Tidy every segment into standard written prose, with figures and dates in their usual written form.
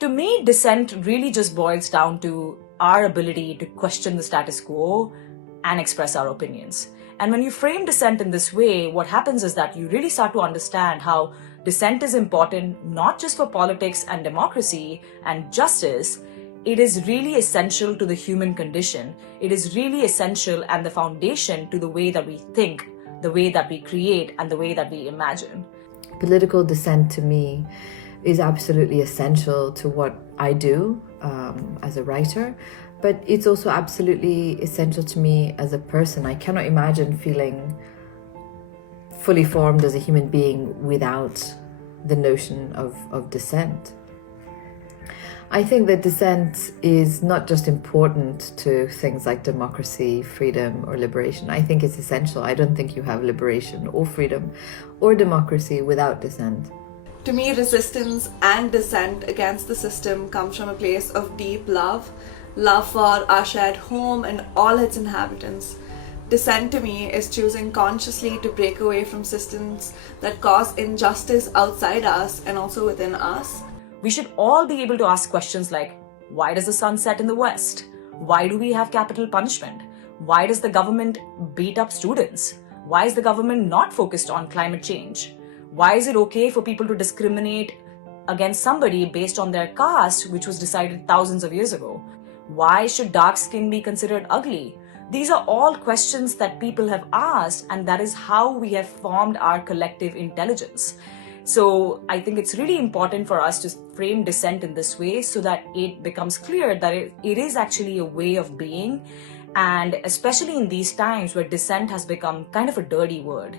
To me, dissent really just boils down to our ability to question the status quo and express our opinions. And when you frame dissent in this way, what happens is that you really start to understand how dissent is important not just for politics and democracy and justice. It is really essential to the human condition. It is really essential and the foundation to the way that we think, the way that we create, and the way that we imagine. Political dissent to me is absolutely essential to what I do as a writer, but it's also absolutely essential to me as a person. I cannot imagine feeling fully formed as a human being without the notion of dissent. I think that dissent is not just important to things like democracy, freedom, or liberation. I think it's essential. I don't think you have liberation or freedom or democracy without dissent. To me, resistance and dissent against the system comes from a place of deep love for our shared home and all its inhabitants. Dissent to me is choosing consciously to break away from systems that cause injustice outside us and also within us. We should all be able to ask questions like, why does the sun set in the west? Why do we have capital punishment? Why does the government beat up students? Why is the government not focused on climate change? Why is it okay for people to discriminate against somebody based on their caste, which was decided thousands of years ago? Why should dark skin be considered ugly? These are all questions that people have asked, and that is how we have formed our collective intelligence. So I think it's really important for us to frame dissent in this way so that it becomes clear that it is actually a way of being, and especially in these times where dissent has become kind of a dirty word.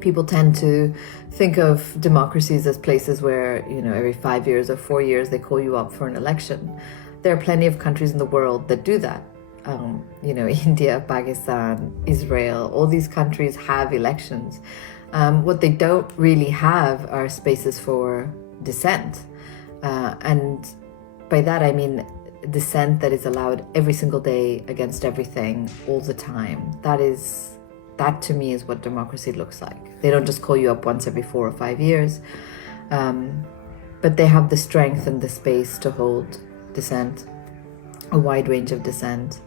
People tend to think of democracies as places where, every 5 years or 4 years they call you up for an election. There are plenty of countries in the world that do that. India, Pakistan, Israel, all these countries have elections. What they don't really have are spaces for dissent. And by that I mean dissent that is allowed every single day against everything all the time. That to me is what democracy looks like. They don't just call you up once every 4 or 5 years, but they have the strength and the space to hold dissent, a wide range of dissent,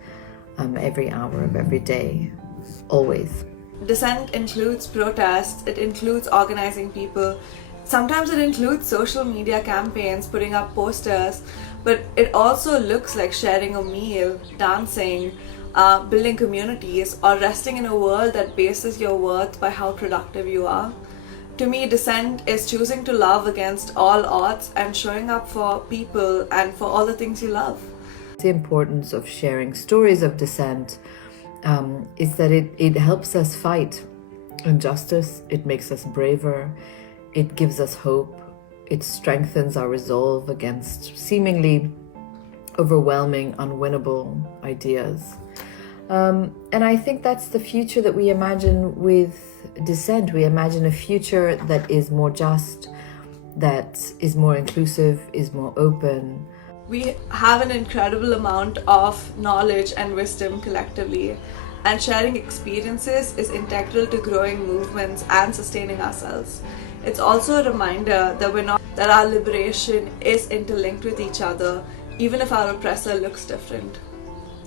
every hour of every day, always. Dissent includes protests, it includes organizing people. Sometimes it includes social media campaigns, putting up posters, but it also looks like sharing a meal, dancing, building communities, or resting in a world that bases your worth by how productive you are. To me, dissent is choosing to love against all odds and showing up for people and for all the things you love. The importance of sharing stories of dissent is that it helps us fight injustice, it makes us braver, it gives us hope, it strengthens our resolve against seemingly overwhelming, unwinnable ideas. And I think that's the future that we imagine with dissent. We imagine a future that is more just, that is more inclusive, is more open. We have an incredible amount of knowledge and wisdom collectively, and sharing experiences is integral to growing movements and sustaining ourselves. It's also a reminder that our liberation is interlinked with each other, even if our oppressor looks different.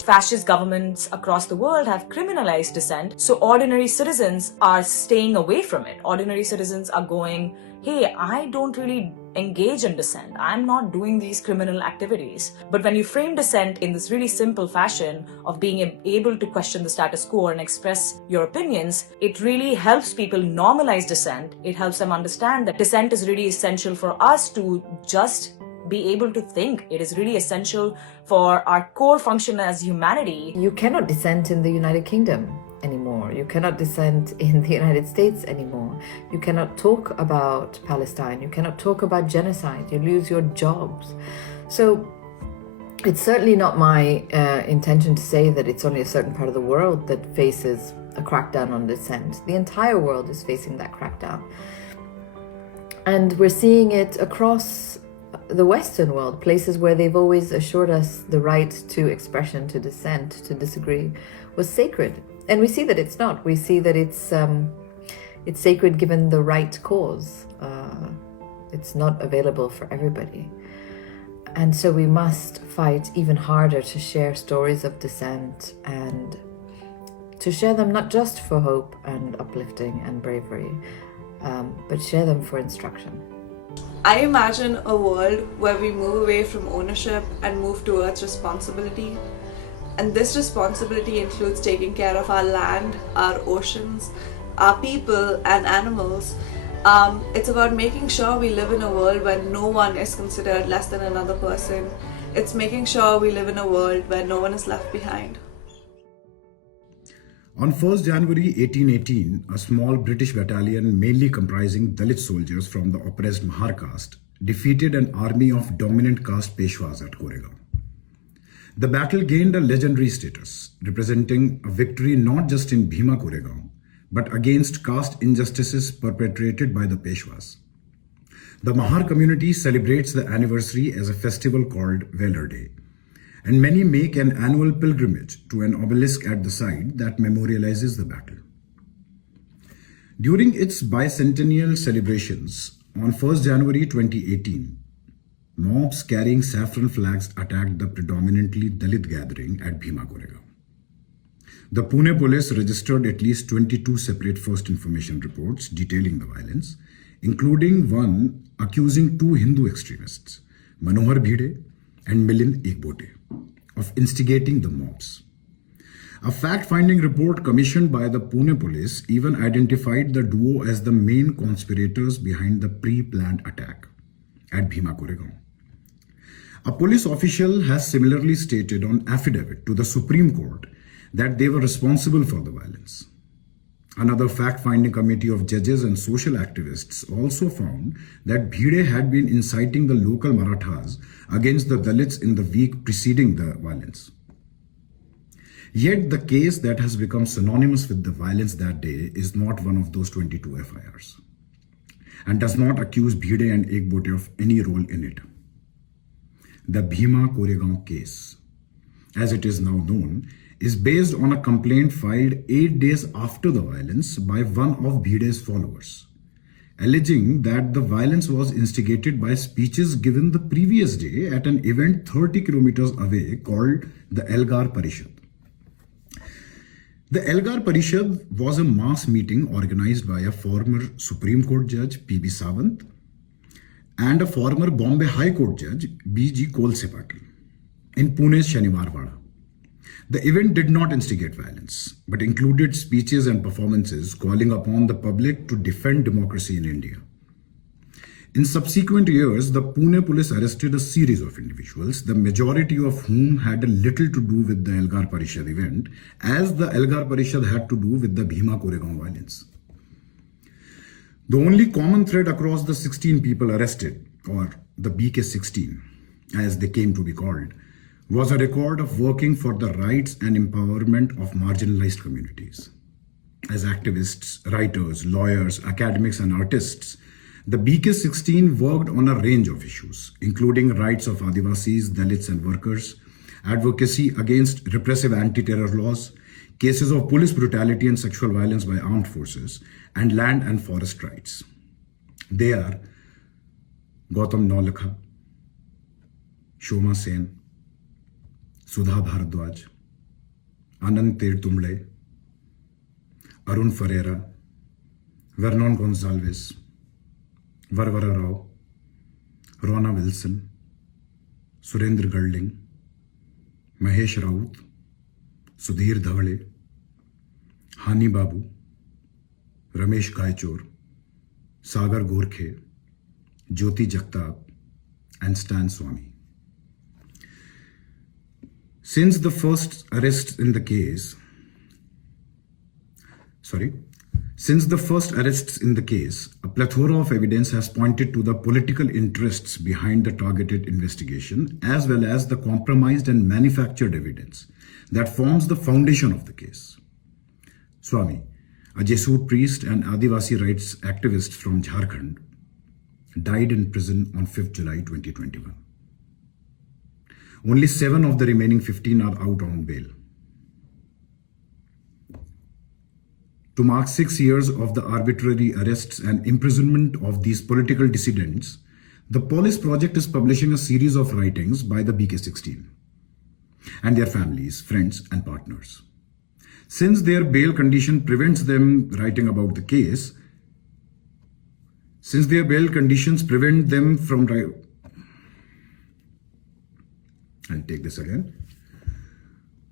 Fascist governments across the world have criminalized dissent, so ordinary citizens are staying away from it. Ordinary citizens are going, hey, I don't really engage in dissent. I'm not doing these criminal activities. But when you frame dissent in this really simple fashion of being able to question the status quo and express your opinions, it really helps people normalize dissent. It helps them understand that dissent is really essential for us to just be able to think. It is really essential for our core function as humanity. You cannot dissent in the United Kingdom anymore. You cannot dissent in the United States anymore. You cannot talk about Palestine. You cannot talk about genocide. You lose your jobs. So it's certainly not my intention to say that it's only a certain part of the world that faces a crackdown on dissent. The entire world is facing that crackdown. And we're seeing it across the Western world, places where they've always assured us the right to expression, to dissent, to disagree was sacred. And we see that it's not. We see that it's sacred given the right cause. It's not available for everybody. And so we must fight even harder to share stories of dissent and to share them not just for hope and uplifting and bravery, but share them for instruction. I imagine a world where we move away from ownership and move towards responsibility. And this responsibility includes taking care of our land, our oceans, our people and animals. It's about making sure we live in a world where no one is considered less than another person. It's making sure we live in a world where no one is left behind. On 1st January 1818, a small British battalion mainly comprising Dalit soldiers from the oppressed Mahar caste defeated an army of dominant caste Peshwas at Koregaon. The battle gained a legendary status, representing a victory not just in Bhima Koregaon, but against caste injustices perpetrated by the Peshwas. The Mahar community celebrates the anniversary as a festival called Valor Day, and many make an annual pilgrimage to an obelisk at the site that memorializes the battle. During its bicentennial celebrations on 1st January 2018, mobs carrying saffron flags attacked the predominantly Dalit gathering at Bhima Koregaon. The Pune police registered at least 22 separate first information reports detailing the violence, including one accusing two Hindu extremists, Manohar Bhide and Milind Ekbote, of instigating the mobs. A fact-finding report commissioned by the Pune police even identified the duo as the main conspirators behind the pre-planned attack at Bhima Koregaon. A police official has similarly stated on affidavit to the Supreme Court that they were responsible for the violence. Another fact-finding committee of judges and social activists also found that Bhide had been inciting the local Marathas against the Dalits in the week preceding the violence. Yet the case that has become synonymous with the violence that day is not one of those 22 FIRs and does not accuse Bhide and Ekbote of any role in it. The Bhima Koregaon case, as it is now known, is based on a complaint filed 8 days after the violence by one of Bhide's followers, alleging that the violence was instigated by speeches given the previous day at an event 30 kilometers away called the Elgar Parishad. The Elgar Parishad was a mass meeting organized by a former Supreme Court Judge P.B. Sawant and a former Bombay High Court Judge B.G. Kolse Patil in Pune's Shaniwarwada. The event did not instigate violence, but included speeches and performances calling upon the public to defend democracy in India. In subsequent years, the Pune police arrested a series of individuals, the majority of whom had a little to do with the Elgar Parishad event, as the Elgar Parishad had to do with the Bhima Koregaon violence. The only common thread across the 16 people arrested, or the BK-16, as they came to be called, was a record of working for the rights and empowerment of marginalized communities. As activists, writers, lawyers, academics, and artists, the BK-16 worked on a range of issues, including rights of Adivasis, Dalits, and workers, advocacy against repressive anti-terror laws, cases of police brutality and sexual violence by armed forces, and land and forest rights. They are Gautam Naulakha, Shoma Sen, Sudha Bharadwaj, Anand Tirtumle, Arun Ferreira, Vernon Gonzalez, Varvara Rao, Rona Wilson, Surendra Garding, Mahesh Raut, Sudhir Dhawale, Hani Babu, Ramesh Gaichor, Sagar Gorkhe, Jyoti Jagtap, and Stan Swami. Since the first arrests in the case, a plethora of evidence has pointed to the political interests behind the targeted investigation, as well as the compromised and manufactured evidence that forms the foundation of the case. Swami, a Jesuit priest and Adivasi rights activist from Jharkhand, died in prison on 5th July 2021. Only 7 of the remaining 15 are out on bail. To mark 6 years of the arbitrary arrests and imprisonment of these political dissidents, The Polis Project is publishing a series of writings by the BK16 and their families, friends, and partners. Since their bail condition prevents them writing about the case, since their bail conditions prevent them from I'll take this again.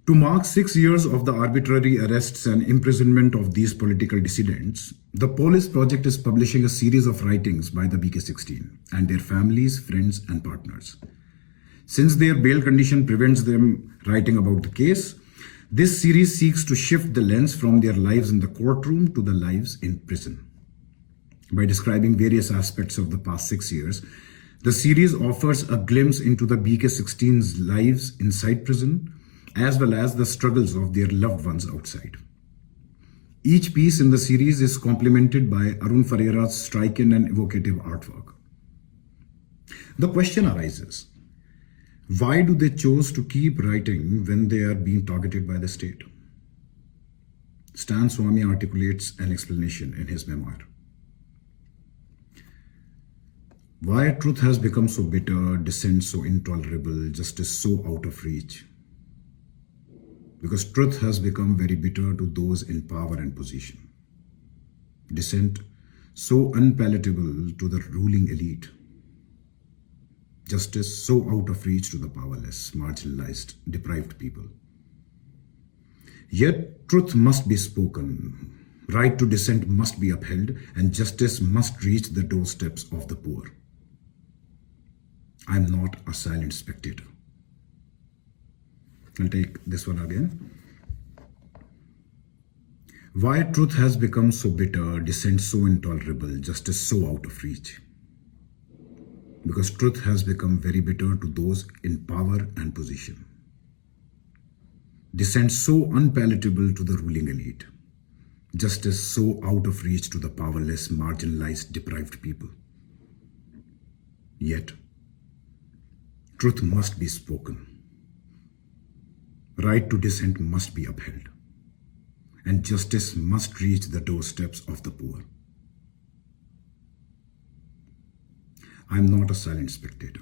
To mark 6 years of the arbitrary arrests and imprisonment of these political dissidents, the Polis Project is publishing a series of writings by the BK16 and their families, friends, and partners. Since their bail condition prevents them writing about the case, this series seeks to shift the lens from their lives in the courtroom to the lives in prison. By describing various aspects of the past 6 years, the series offers a glimpse into the BK16's lives inside prison, as well as the struggles of their loved ones outside. Each piece in the series is complemented by Arun Ferreira's striking and evocative artwork. The question arises, why do they choose to keep writing when they are being targeted by the state? Stan Swamy articulates an explanation in his memoir. Why truth has become so bitter, dissent so intolerable, justice so out of reach? Because truth has become very bitter to those in power and position. Dissent so unpalatable to the ruling elite. Justice so out of reach to the powerless, marginalized, deprived people. Yet truth must be spoken, right to dissent must be upheld, and justice must reach the doorsteps of the poor. I am not a silent spectator. I'll take this one again. Why truth has become so bitter, dissent so intolerable, justice so out of reach? Because truth has become very bitter to those in power and position. Dissent so unpalatable to the ruling elite. Justice so out of reach to the powerless, marginalized, deprived people. Yet, truth must be spoken. Right to dissent must be upheld, and justice must reach the doorsteps of the poor. I am not a silent spectator.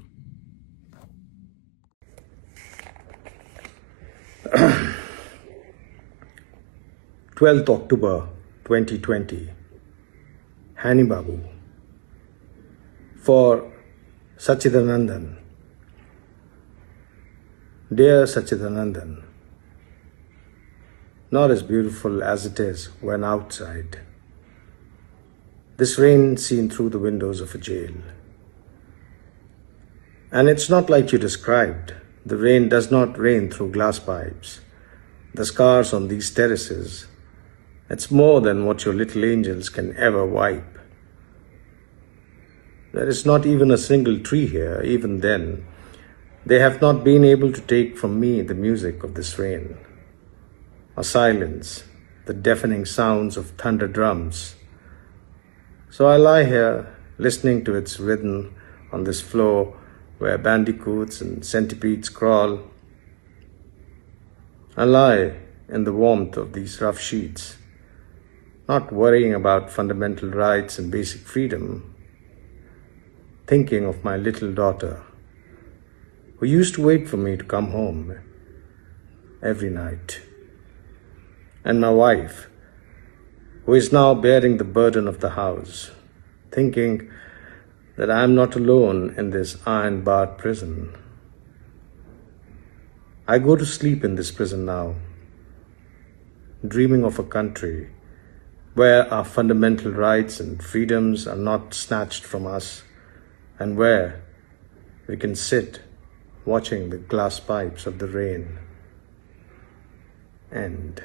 12th October 2020, Hani Babu. For Sachidanandan. Dear Sachidanandan, not as beautiful as it is when outside. This rain seen through the windows of a jail. And it's not like you described. The rain does not rain through glass pipes. The scars on these terraces, it's more than what your little angels can ever wipe. There is not even a single tree here. Even then, they have not been able to take from me the music of this rain. A silence, the deafening sounds of thunder drums. So I lie here, listening to its rhythm on this floor where bandicoots and centipedes crawl. I lie in the warmth of these rough sheets, not worrying about fundamental rights and basic freedom, thinking of my little daughter, who used to wait for me to come home every night, and my wife, who is now bearing the burden of the house, thinking that I am not alone in this iron-barred prison. I go to sleep in this prison now, dreaming of a country where our fundamental rights and freedoms are not snatched from us, and where we can sit watching the glass pipes of the rain end.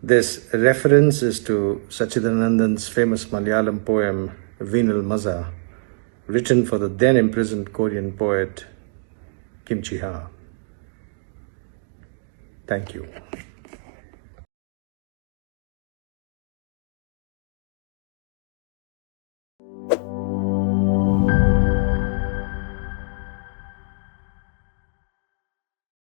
This reference is to Sachidanandan's famous Malayalam poem Venal Maza, written for the then imprisoned Korean poet Kim Chi-ha. Thank you.